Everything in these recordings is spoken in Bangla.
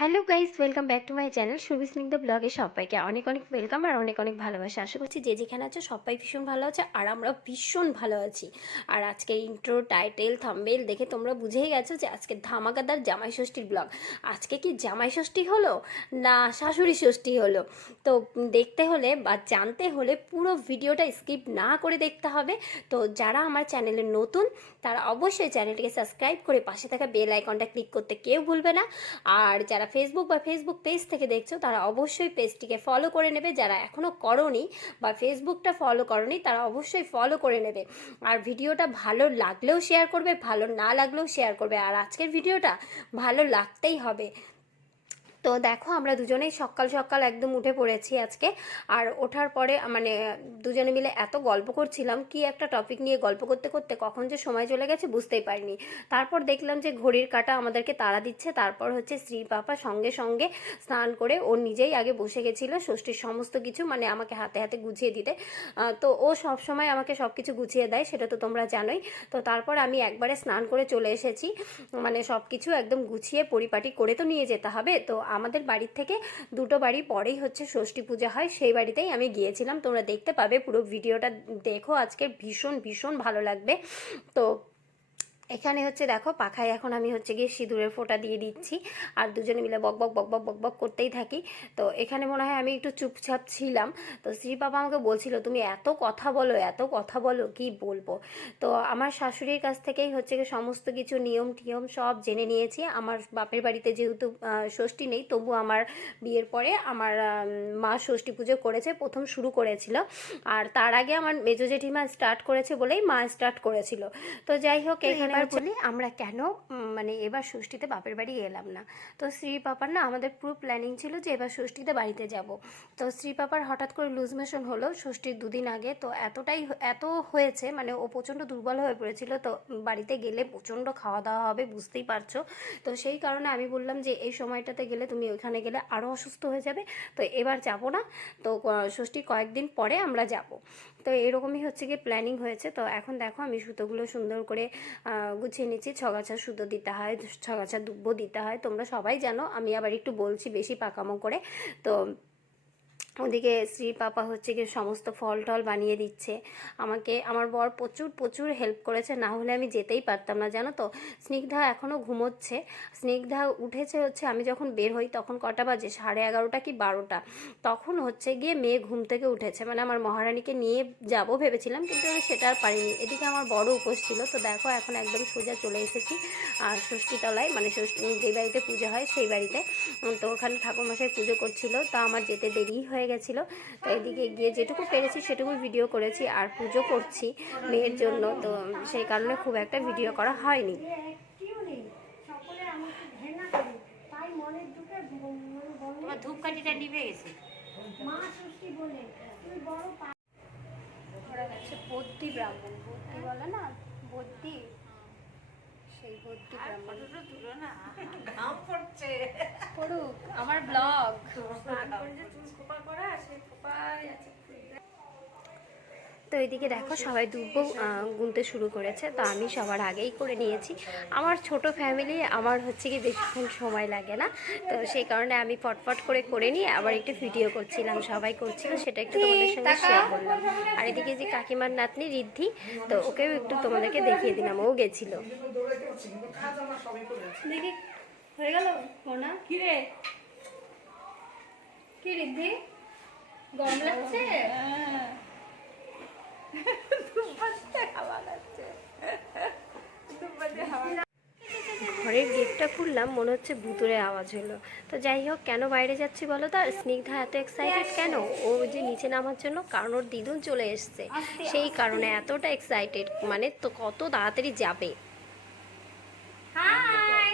Hello guys, welcome back to my channel Surabhi Snigdha ব্লগে সবাইকে অনেক অনেক ওয়েলকাম আর অনেক অনেক ভালোবাসা। আশা করছি যে যেখানে আছো সবাই ভীষণ ভালো আছে আর আমরা ভীষণ ভালো আছি। আর আজকে ইন্ট্রো, টাইটেল, থাম্বনেল দেখে তোমরা বুঝেই গেছো যে আজকে ধামাকাদার জামাই ষষ্ঠীর ব্লগ। আজকে কি জামাই ষষ্ঠী হলো না শাশুড়ি ষষ্ঠী হলো? তো দেখতে হলে বা জানতে হলে পুরো ভিডিওটা স্কিপ না করে দেখতে হবে। তো যারা আমার চ্যানেলে নতুন তারা অবশ্যই চ্যানেলটিকে সাবস্ক্রাইব করে পাশে থাকা বেল আইকনটা ক্লিক করতে কেউ ভুলবে না। আর যারা ফেসবুক পেজ থেকে দেখছো তারা অবশ্যই পেজটিকে ফলো করে নেবে। যারা এখনও করনি বা ফেসবুকটা ফলো করনি তারা অবশ্যই ফলো করে নেবে। আর ভিডিওটা ভালো লাগলেও শেয়ার করবে, ভালো না লাগলেও শেয়ার করবে। আর আজকের ভিডিওটা ভালো লাগতেই হবে। তো দেখো আমরা দুজনেই সকাল সকাল একদম উঠে পড়েছি আজকে। আর ওঠার পরে মানে দুজনে মিলে এত গল্প করছিলাম, কি একটা টপিক নিয়ে গল্প করতে করতে কখন যে সময় চলে গেছে বুঝতেই পারিনি। তারপর দেখলাম যে ঘড়ির কাঁটা আমাদেরকে তাড়া দিচ্ছে। তারপর হচ্ছে শ্রী পাপা সঙ্গে সঙ্গে স্নান করে ও নিজেই আগে বসে গেছিলো ষষ্ঠীর সমস্ত কিছু মানে আমাকে হাতে হাতে গুছিয়ে দিতে। তো ও সব সময় আমাকে সব কিছু গুছিয়ে দেয়, সেটা তো তোমরা জানোই। তো তারপর আমি একবারে স্নান করে চলে এসেছি, মানে সব কিছু একদম গুছিয়ে পরিপাটি করে তো নিয়ে যেতে হবে। তো আমাদের বাড়ির থেকে দুটো বাড়ি পরেই হচ্ছে ষষ্ঠী পূজা হয়, সেই বাড়িতেই আমি গিয়েছিলাম। তোমরা দেখতে পাবে, পুরো ভিডিওটা দেখো, আজকে ভীষণ ভীষণ ভালো লাগবে। তো এখানে হচ্ছে দেখো পাখায় এখন আমি হচ্ছে গিয়ে সিঁদুরের ফোঁটা দিয়ে দিচ্ছি আর দুজনে মিলে বক বক বক বক বক বক করতেই থাকি। তো এখানে মনে হয় আমি একটু চুপচাপ ছিলাম। তো শ্রী বাবা আমাকে বলছিল তুমি এত কথা বলো এত কথা বলো কি বলবো। তো আমার শাশুড়ির কাছ থেকেই হচ্ছে গিয়ে সমস্ত কিছু নিয়ম টিয়ম সব জেনে নিয়েছি। আমার বাপের বাড়িতে যেহেতু ষষ্ঠী নেই, তবু আমার বিয়ের পরে আমার মা ষষ্ঠী পুজো করেছে, প্রথম শুরু করেছিল। আর তার আগে আমার মেজো জেঠিমা স্টার্ট করেছে বলেই মা স্টার্ট করেছিল। তো যাই হোক, এখানে বলি আমরা কেন মানে এবার ষষ্ঠীতে বাপের বাড়ি এলাম না। তো শ্রী পাপার না আমাদের পুরো প্ল্যানিং ছিল যে এবার ষষ্ঠীতে বাড়িতে যাব। তো শ্রী পাপার হঠাৎ করে লুজ মোশন হলো ষষ্ঠীর দুদিন আগে। তো এত হয়েছে মানে ও প্রচণ্ড দুর্বল হয়ে পড়েছিল। তো বাড়িতে গেলে প্রচণ্ড খাওয়া দাওয়া হবে বুঝতেই পারছো। তো সেই কারণে আমি বললাম যে এই সময়টাতে গেলে তুমি ওইখানে গেলে আরও অসুস্থ হয়ে যাবে, তো এবার যাব না। তো ষষ্ঠীর কয়েকদিন পরে আমরা যাব। তো এরকমই হচ্ছে গিয়ে প্ল্যানিং হয়েছে। তো এখন দেখো আমি সুতোগুলো সুন্দর করে গুছিয়ে নিচ্ছি। ছগাছা সুতো দিতে হয়, ছগাছা দুব্বো দিতে হয়, তোমরা সবাই জানো। আমি আবার একটু বলছি বেশি পাকামো করে। তো ওদিকে শ্রী পাপা হচ্ছে গিয়ে সমস্ত ফল টল বানিয়ে দিচ্ছে আমাকে। আমার বর প্রচুর প্রচুর হেল্প করেছে, না হলে আমি যেতেই পারতাম না জানো তো। স্নিগ্ধা এখনও ঘুমোচ্ছে। স্নিগ্ধা উঠেছে হচ্ছে আমি যখন বের হই তখন কটা বাজে, 11:30 কি 12টা। তখন হচ্ছে গিয়ে মেয়ে ঘুম থেকে উঠেছে, মানে আমার মহারানীকে নিয়ে যাব ভেবেছিলাম কিন্তু আমি সেটা আর পারিনি। এদিকে আমার বড় উপোস ছিল। তো দেখো এখন একদম সোজা চলে এসেছি আর ষষ্ঠীতলায়, মানে ষষ্ঠী যে বাড়িতে পুজো হয় সেই বাড়িতে। তো ওখানে ঠাকুরমশাই পুজো করছিল, তা আমার যেতে দেরি হয়ে গেছিলো। তো এদিকে গিয়ে যেটুকু পেরেছি সেটুকু ভিডিও করেছি আর পুজো করছি মেয়ের জন্য, তো সেই কারণে খুব একটা ভিডিও করা হয়নি। তোমার ধূপকাঠিটা নিভে গেছে। ওরা গেছে বদ্যি ব্রাহ্মণ, বদ্যি বলে না, বদ্যি, সেই বদ্যি ব্রাহ্মণ। পড়ুক আমার ব্লগ। তো এইদিকে দেখো সবাই দুব্বো গুনতে শুরু করেছে। তো আমি সবার আগেই করে নিয়েছি। আমার ছোট ফ্যামিলি, আমার হচ্ছে কি বেশিক্ষণ সময় লাগে না, তো সেই কারণে আমি ফটফট করে নিয়ে আবার একটু ভিডিও করছিলাম, সবাই করছিল সেটা একটু তোমাদের সঙ্গে শেয়ার করলাম। আর এদিকে যে কাকিমার নাতনি ঋদ্ধি, তো ওকেও একটু তোমাদেরকে দেখিয়ে দিলাম, ও গেছিল। দেখি হয়ে গেল না কি রে, কি ঋদ্ধি গরম লাগছে? ঘরের গেটটা খুললাম, মনে হচ্ছে ভুতুরে আওয়াজ হলো। তো যাই হোক, কেন বাইরে যাচ্ছি বলো তো? আর স্নিগ্ধা এত এক্সাইটেড কেন ও যে নিচে নামার জন্য, কারণ ওর দিদুন চলে এসছে, সেই কারণে এতটা এক্সাইটেড, মানে তো কত তাড়াতাড়ি যাবে। হাই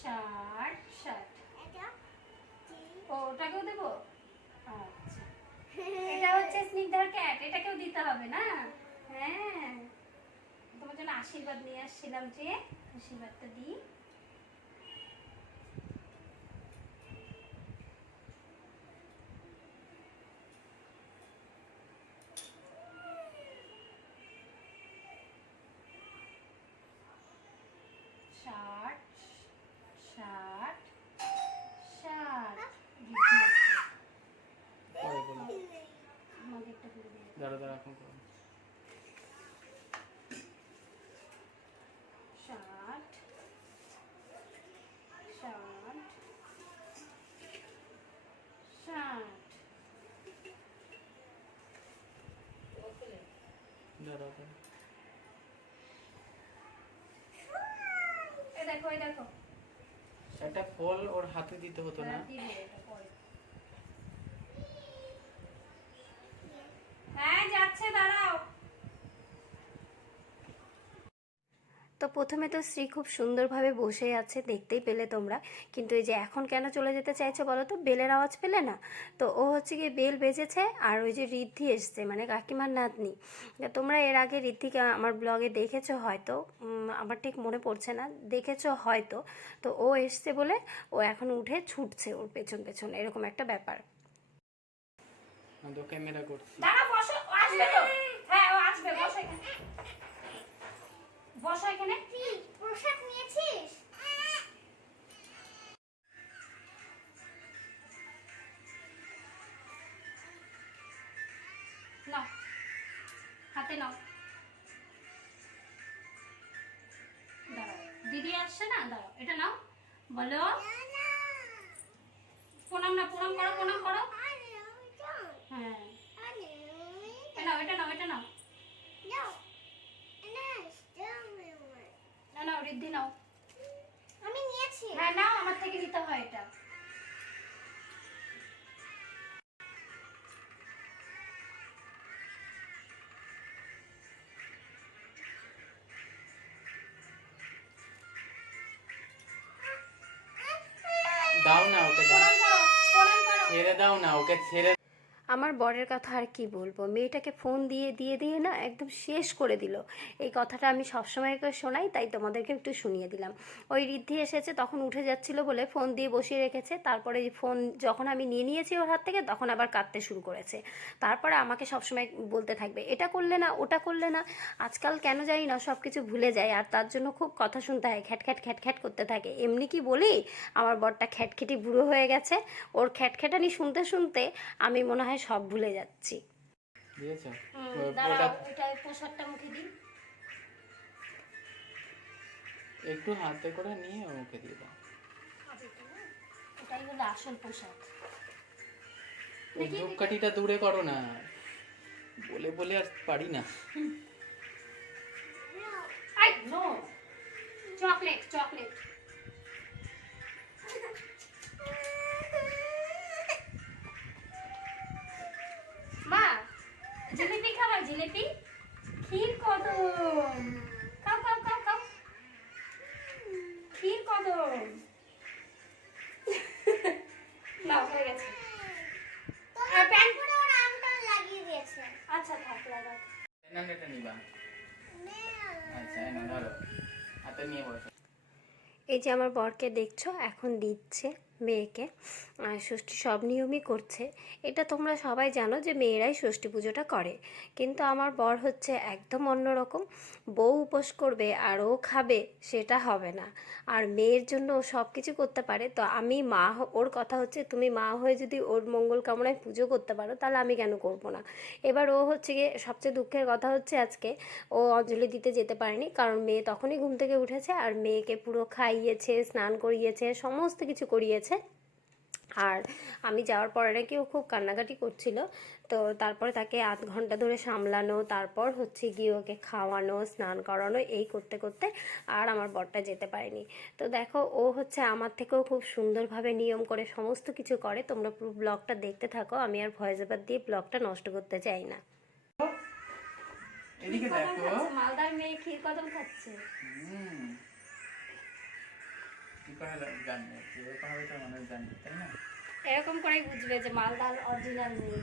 শার্ট শার্ট ওটাকেও দেবো। আচ্ছা, এটা হচ্ছে স্নিগ্ধার ক্যাট, এটাকেও দিতে হবে না? হ্যাঁ, তোমার জন্য আশীর্বাদ নিয়ে আসছিলাম, যে আশীর্বাদটা দিই। দাঁড়াও দাঁড়াও। এই দেখো এই দেখো, একটা ফল ওর হাতে দিতে হতো না? হ্যাঁ যাচ্ছে, দাঁড়াও। তো প্রথমে তো শ্রী খুব সুন্দরভাবে বসে আছে, দেখতেই পেলে তোমরা। কিন্তু এই যে এখন কেন চলে যেতে চাইছে বলো তো? বেলের আওয়াজ পেলে না? তো ও হচ্ছে গিয়ে বেল বেজেছে, আর ওই যে ঋদ্ধি এসছে মানে কাকিমার নাতনি। তোমরা এর আগে ঋদ্ধিকে আমার ব্লগে দেখেছো হয়তো, আমার ঠিক মনে পড়ছে না, দেখেছো হয়তো। তো ও এসছে বলে ও এখন উঠে ছুটছে ওর পেছন পেছন, এরকম একটা ব্যাপার। আমি তো ক্যামেরা করছি। দাঁড়া, বসো, ও আসবে তো। হ্যাঁ ও আসবে, বসো এখানে, বসো এখানে। পোশাক নিয়েছিস? নাও, হাতে নাও। দাঁড়াও, দিদি আসছে না, দাঁড়াও, এটা নাও। বলো প্রণাম, না প্রণাম করো, প্রণাম করো। হ্যাঁ, এটা নাও, এটা নাও, এটা নাও। না নাও, ঋদ্ধি নাও। আমি নিয়েছি। হ্যাঁ নাও, আমার থেকে নিতে হয় এটা। দাও না ওকে, দাও। প্রণাম করো, প্রণাম করো। ছেড়ে দাও না ওকে, ছেড়ে। আমার বরের কথা আর কি বলবো, মেয়েটাকে ফোন দিয়ে দিয়ে দিয়ে না একদম শেষ করে দিল। এই কথাটা আমি সবসময় করে শোনাই, তাই তোমাদেরকে একটু শুনিয়ে দিলাম। ওই ঋদ্ধি এসেছে, তখন উঠে যাচ্ছিল বলে ফোন দিয়ে বসিয়ে রেখেছে, তারপরে ফোন যখন আমি নিয়ে নিয়েছি ওর হাত থেকে তখন আবার কাঁদতে শুরু করেছে। তারপরে আমাকে সবসময় বলতে থাকবে, এটা করলে না, ওটা করলে না। আজকাল কেন জানি না সব কিছু ভুলে যায়, আর তার জন্য খুব কথা শুনতে হয়, খ্যাটখ্যাট খ্যাটখ্যাট করতে থাকে। এমনি কি বলি, আমার বরটা খ্যাটখেটি বুড়ো হয়ে গেছে। ওর খ্যাটখ্যাটানি শুনতে শুনতে আমি মনে হয় সব ভুলে যাচ্ছি। দিয়েছো? দাঁড়াও, এটা প্রসাদটা মুখে দিই। একটু হাতে করে নিয়ে ওকে দিয়ে দাও। এটাই হলো আসল প্রসাদ। ওই ধূপকাঠিটা দূরে করো না, বলে বলে আর পারি না। I know, chocolate chocolate. মা, জিলিপি খাবা? জিলিপি, ক্ষীর কদম, খাও খাও খাও খাও, ক্ষীর কদম। নাও, হয়ে গেছে। আর প্যান্ট পুরো ওর আমটা লাগিয়ে দিয়েছে। আচ্ছা থাক, লাগাও। এটা নিবা? আচ্ছা এনো ধরো, হাতে নিয়ে বসো। এই যে আমার বরকে দেখছো, এখন দিচ্ছে মেয়েকে, আর ষষ্ঠী সব নিয়মই করছে। এটা তোমরা সবাই জানো যে মেয়েরাই ষষ্ঠী পুজোটা করে, কিন্তু আমার বর হচ্ছে একদম অন্যরকম। বউ উপোস করবে আর ও খাবে, সেটা হবে না। আর মেয়ের জন্য ও সব কিছু করতে পারে, তো আমি মা ওর কথা হচ্ছে, তুমি মা হয়ে যদি ওর মঙ্গল কামনায় পুজো করতে পারো তাহলে আমি কেন করব না। এবার ও হচ্ছে গিয়ে সবচেয়ে দুঃখের কথা হচ্ছে আজকে ও অঞ্জলি দিতে যেতে পারেনি, কারণ মেয়ে তখনই ঘুম থেকে উঠেছে আর মেয়েকে পুরো খাইয়েছে, স্নান করিয়েছে, সমস্ত কিছু করিয়েছে। আর আমি যাওয়ার পরে নাকি ও খুব কান্নাকাটি করছিল। তো তারপরে তাকে আধ ঘন্টা ধরে সামলানো, তারপর হচ্ছে গিয়ে ওকে খাওয়ানো, স্নান করানো, এই করতে করতে আর আমার বরটা যেতে পারেনি। তো দেখো, ও হচ্ছে আমার থেকেও খুব সুন্দরভাবে নিয়ম করে সমস্ত কিছু করে। তোমরা পুরো ব্লগটা দেখতে থাকো, আমি আর ভয়েস ওভার দিয়ে ব্লগটা নষ্ট করতে চাই না। এদিকে দেখো, মালদার মেয়ে ক্ষীর কদম খাচ্ছে। কি করে জানবে? এরকম হবে তো মানুষ জানবে, তাই না? এরকম করেই বুঝবে যে মালদার অরিজিনাল মেয়ে।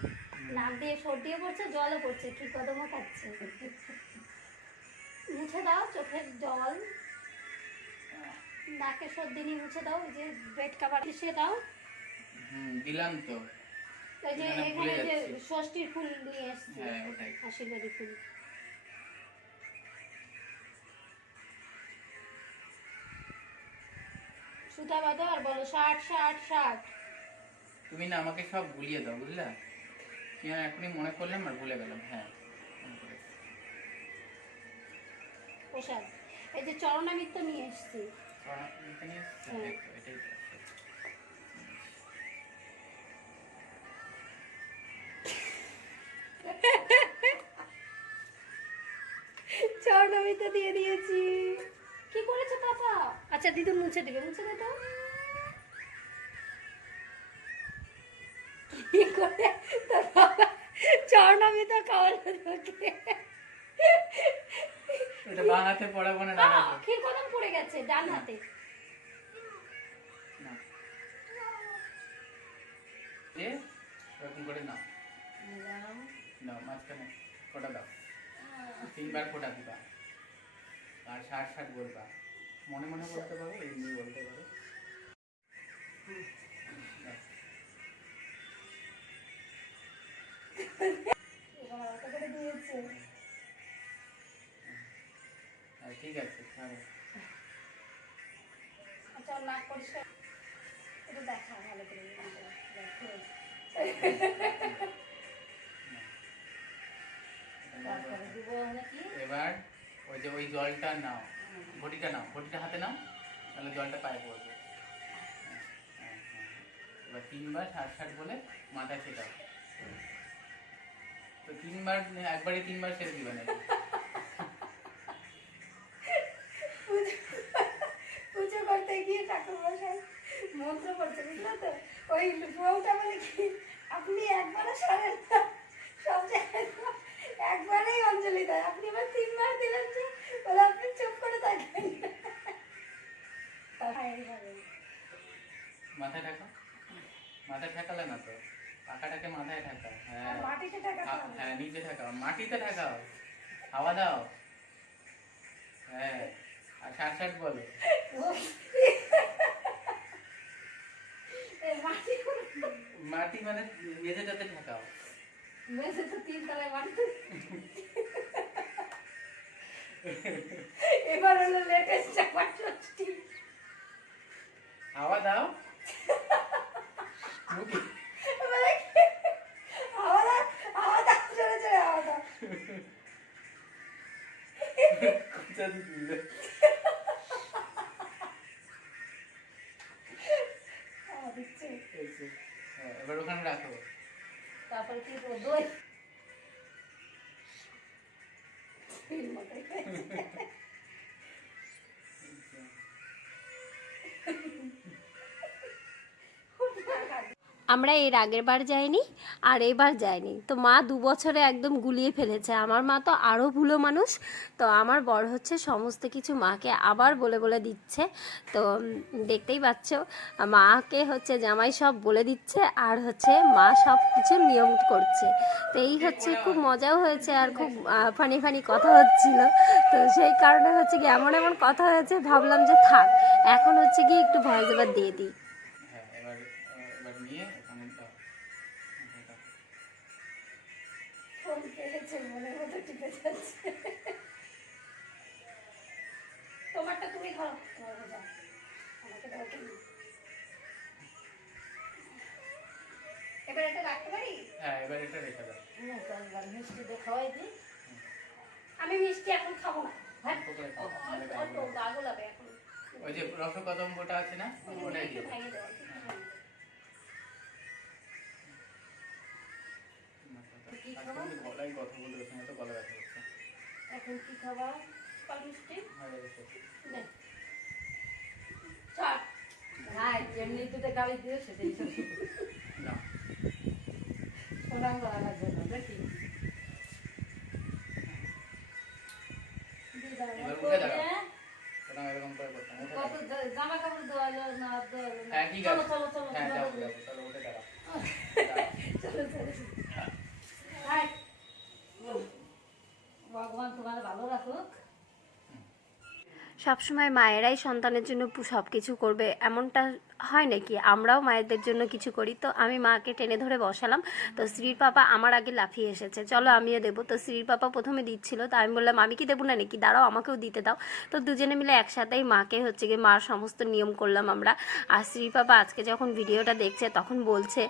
নাক দিয়ে সর্দিও পড়ছে, জলও পড়ছে, ক্ষীর কদমও খাচ্ছে। মুছে দাও চোখের জল, নাকে সর্দি নিয়ে মুছে দাও, ওই যে বেড কাভার মিশিয়ে দাও। দিলাম তো। ওই যে এখানে ভুলে এখানে যে যাচ্ছি। ষষ্ঠীর ফুল নিয়ে এসছি, হ্যাঁ ওটাই। আশীর্বাদী ফুল। সুতা বাঁধো আর বলো 60 60 60। তুমি না আমাকে সব ভুলিয়ে দাও, বুঝলা? কি আমি এখনই মনে করলাম আর ভুলে গেলাম। হ্যাঁ মনে পড়েছে। প্রসাদ, এই যে চরণামৃত নিয়ে এসছি। এখানে হ্যাঁ। এটাই তো। আমি তো দিয়ে দিয়েছি। কি করেছে পাপা? আচ্ছা দিদি মুছে দিবে, মুছে দে তো। কি করে তোর বাবা চরণামিতা খাওয়ালো তোকে? এটা বাঁ হাতে পড়াবো না ডান হাতে? ক্ষীর কদম পড়ে গেছে ডান হাতে। না এ এরকম করে নাও, নাও মাঝখানে ফোঁটা দাও, 3 বার ফোঁটা দিবা, আর 60 বলবা, মনে মনে বলতে পারো, এমনি বলতে পারো। ঠিক আছে ছাড়ো। আচ্ছা ওর নাক পরিষ্কার এটা দেখা ভালো করে দেখো। তারপরে দিব নাকি? এবার ওই জলটা নাও, ঘটিটা নাও, ঘটিটা হাতে নাও, তাহলে জলটা পায়ে পড়বে। এবার 3 বার 60 বলে মাথায় ছেটাও। তো 3 বার একবারই 3 বার ছেড়ে দিবে নাকি? পুজো করতে গিয়ে ঠাকুর মশাই মন্ত্র পড়ছে বুঝলো তো, ওই বউটা বলে কি আপনি একবারও সরেন না, সব জায়গায় তো একবারেই অঞ্জলি দেয়, আপনি এবার 3 বার দিলেন যে বলে আপনি চুপ করে থাকবেন। মাথায় ঠাকাও, মাথায় ঠাকালে না তো, পাখাটাকে মাথায় ঠাকাও। হ্যাঁ মাটিতে ঠাকাতে হবে। হ্যাঁ নিচে ঠাকাও, মাটিতে ঠাকাও, হাওয়া দাও। হ্যাঁ আর 60 বলো। মাটি মানে মেঝেটাতে ঠাকাও। মেঝে তো 3 তলায় মাটিতে। এবার হলো লেটেস্ট জামার ষষ্ঠী। হাওয়া দাও মুখে। এবারে কি? হাওয়া দাও, জোরে জোরে হাওয়া দাও। কোথা দিয়ে দিলে? হাওয়া দিচ্ছে। হ্যাঁ, এবার ওখানে রাখো। তারপর কি করবো? দই। এই মতোই হয়েছে। আমরা এর আগের বার যাইনি আর এবার যাইনি, তো মা 2 বছরে একদম গুলিয়ে ফেলেছে। আমার মা তো আরও ভুলো মানুষ, তো আমার বড় হচ্ছে সমস্ত কিছু মাকে আবার বলে বলে দিচ্ছে। তো দেখতেই পাচ্ছ মাকে হচ্ছে জামাই সব বলে দিচ্ছে আর হচ্ছে মা সব কিছু নিয়ম করছে। তো এই হচ্ছে খুব মজাও হয়েছে আর খুব ফানি ফানি কথা হচ্ছিল। তো সেই কারণে হচ্ছে কি এমন এমন কথা হয়েছে, ভাবলাম যে থাক এখন হচ্ছে কি একটু ভয়েস ওভার দিয়ে দিই। হ্যাঁ এবার এবার নিয়ে ওখানে দাও। ফোন পেয়েছে মনের মতো টিপে যাচ্ছে। তোমারটা তুমি ধরো, তোমারটা দাও, আমাকে দাও কেন? এবার এটা রাখতে পারি? হ্যাঁ এবার এটা রেখে দাও। না তো একবার মিষ্টি দিয়ে খাওয়াই দিই। আমি মিষ্টি এখন খাবো না। হ্যাঁ অল্প করে খাও, নাহলে গা অল্প গুলাবে। গা গোলাবে এখন। ওই যে রসকদম্বটা আছে না, ওটাই একটু দিয়ে দাও। ভেঙে দেওয়া, একটু ভেঙে দেওয়া। কি খাবো? আজকে গলায় কথা বলে ওখানে তো গলা ব্যথা হচ্ছে। এখন কি খাবা? পাল মিষ্টি? হয়ে গেছে। নে। চল। হ্যাঁ যেমনি দুটো গাড়ি দিয়ে সেটাই না প্রণাম করার জন্য দেখি এবার উঠে দাঁড়াও। প্রণাম এরকম করে করতাম, উঠে কত দাঁড়াও। জামা কাপড় দেওয়ালো না দেওয়ালো না হ্যাঁ ঠিক চলো আছে। চলো চলো হ্যাঁ যাও চলো যাও, চলো উঠে দাঁড়াও। চলো চলো। হাই ভগবান তোমার ভালো রাখুক। সবসময় মায়েরাই সন্তানের জন্য সব কিছু করবে এমনটা হয় নাকি? আমরাও মায়েদের জন্য কিছু করি। তো আমি মাকে টেনে ধরে বসালাম, তো শ্রীর পাপা আমার আগে লাফিয়ে এসেছে, চলো আমিও দেবো। তো শ্রীর পাপা প্রথমে দিচ্ছিল, তো আমি বললাম আমি কি দেবো না নাকি, দাঁড়াও আমাকেও দিতে দাও। তো দুজনে মিলে একসাথেই মাকে হচ্ছে গিয়ে মার সমস্ত নিয়ম করলাম আমরা। আর শ্রীর পাপা আজকে যখন ভিডিওটা দেখছে তখন বলছে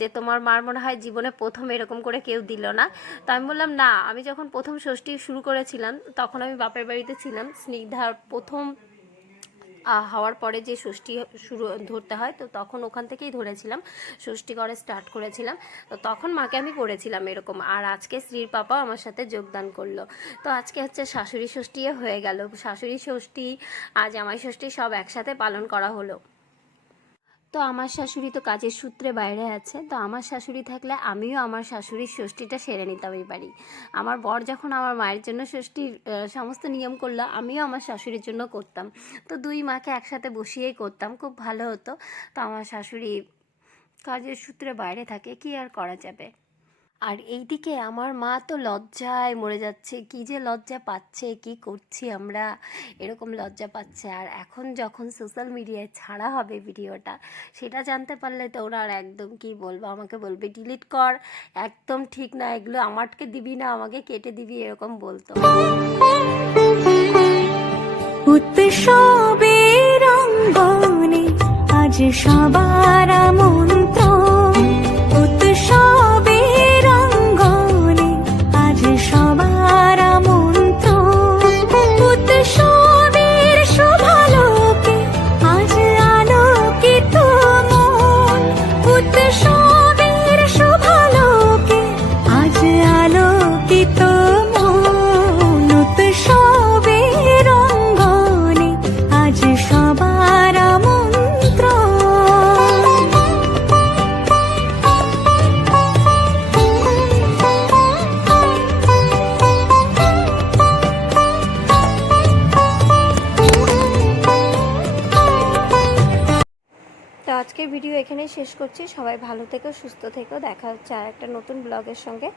যে তোমার মার মনে হয় জীবনে প্রথম এরকম করে কেউ দিল না। তো আমি বললাম না, আমি যখন প্রথম ষষ্ঠী শুরু করেছিলাম তখন আমি বাপের বাড়িতে ছিলাম, স্নিগ্ধার প্রথম হওয়ার পরে যে ষষ্ঠী শুরু ধরতে হয়, তো তখন ওখান থেকেই ধরেছিলাম, ষষ্ঠী করে স্টার্ট করেছিলাম। তো তখন মাকে আমি করেছিলাম এরকম। আর আজকে শ্রীর পাপা আমার সাথে যোগদান করলো। তো আজকে হচ্ছে শাশুড়ি ষষ্ঠীও হয়ে গেল, শাশুড়ি ষষ্ঠী আর জামাই ষষ্ঠী সব একসাথে পালন করা হলো। তো আমার শাশুড়ি তো কাজের সূত্রে বাইরে আছে, তো আমার শাশুড়ি থাকলে আমিও আমার শাশুড়ির ষষ্ঠীটা সেরে নিতাম এই বাড়ি। আমার বর যখন আমার মায়ের জন্য ষষ্ঠীর সমস্ত নিয়ম করলো, আমিও আমার শাশুড়ির জন্য করতাম। তো দুই মাকে একসাথে বসিয়েই করতাম, খুব ভালো হতো। তো আমার শাশুড়ি কাজের সূত্রে বাইরে থাকে, কি আর করা যাবে। আর এইদিকে আমার মা তো লজ্জায় মরে যাচ্ছে, কি যে লজ্জা পাচ্ছে, কি করছি আমরা, এরকম লজ্জা পাচ্ছে। আর এখন যখন সোশ্যাল মিডিয়ায় ছাড়া হবে ভিডিওটা, সেটা জানতে পারলে তো ওরা আর একদম কি বলবো, আমাকে বলবে ডিলিট কর, একদম ঠিক না এগুলো, আমাকে দিবি না, আমাকে কেটে দিবি, এরকম বলতো। উৎসবের অঙ্গনে আজ সবার আমন্ত্রণ, উৎসবের অঙ্গনে আজ সবার আমন্ত্রণ, উৎসবের শোভালোকে আজ আলোকিত মন, উৎসবের শোভালোকে আজ আলোকিত মন, উৎসবের অঙ্গনে আজ সবার আমন্ত্রণ। তো আজকের ভিডিও এখানেই শেষ করছি। সবাই ভালো থেকো, সুস্থ থেকো, দেখা হচ্ছে আর একটা নতুন ব্লগের সঙ্গে।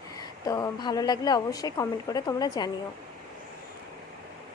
তো ভালো লাগলে অবশ্যই কমেন্ট করে তোমরা জানিও।